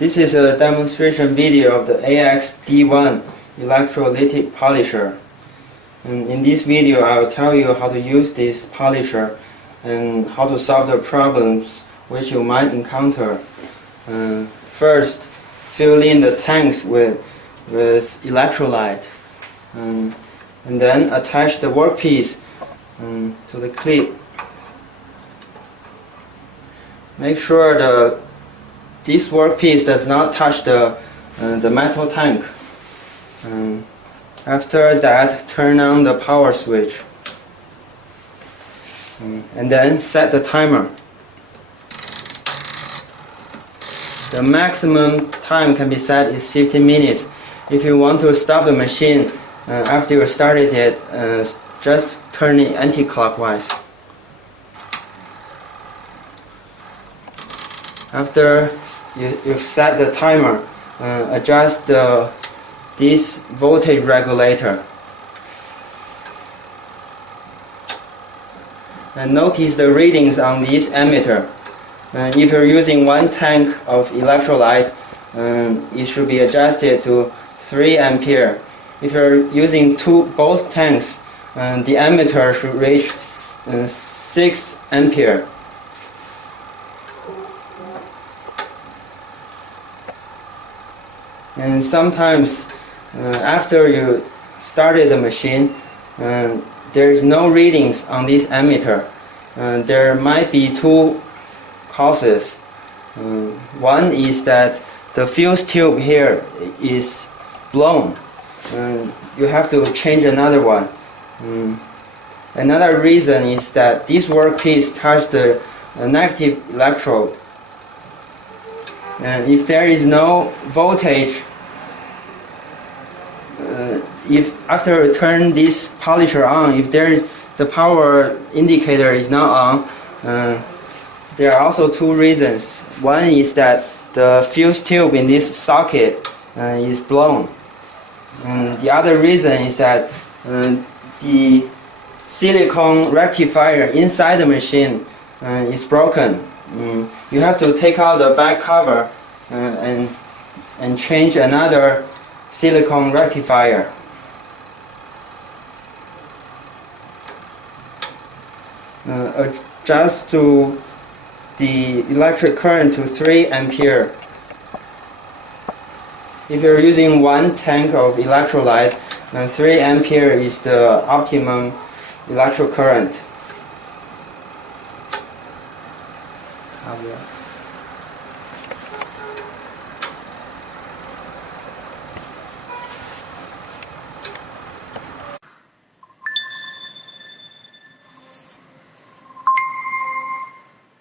This is a demonstration video of the AX-D1 electrolytic polisher. And in this video I will tell you how to use this polisher and how to solve the problems which you might encounter. First, fill in the tanks with electrolyte, and then attach the workpiece to the clip. Make sure this workpiece does not touch the metal tank. After that, turn on the power switch, and then set the timer. The maximum time can be set is 15 minutes. If you want to stop the machine after you started it, just turn it anti-clockwise. After you've set the timer, adjust this voltage regulator. And notice the readings on this ammeter. If you're using one tank of electrolyte, it should be adjusted to 3 ampere. If you're using both tanks, the ammeter should reach 6 ampere. And sometimes after you started the machine, there is no readings on this ammeter. There might be two causes. One is that the fuse tube here is blown. You have to change another one. Another reason is that this workpiece touched the negative electrode. And if there is no voltage, if after you turn this polisher on, if the power indicator is not on, there are also two reasons. One is that the fuse tube in this socket is blown. And the other reason is that the silicone rectifier inside the machine is broken. You have to take out the back cover and change another silicone rectifier. Adjust to the electric current to 3 ampere. If you're using one tank of electrolyte, 3 ampere is the optimum electric current.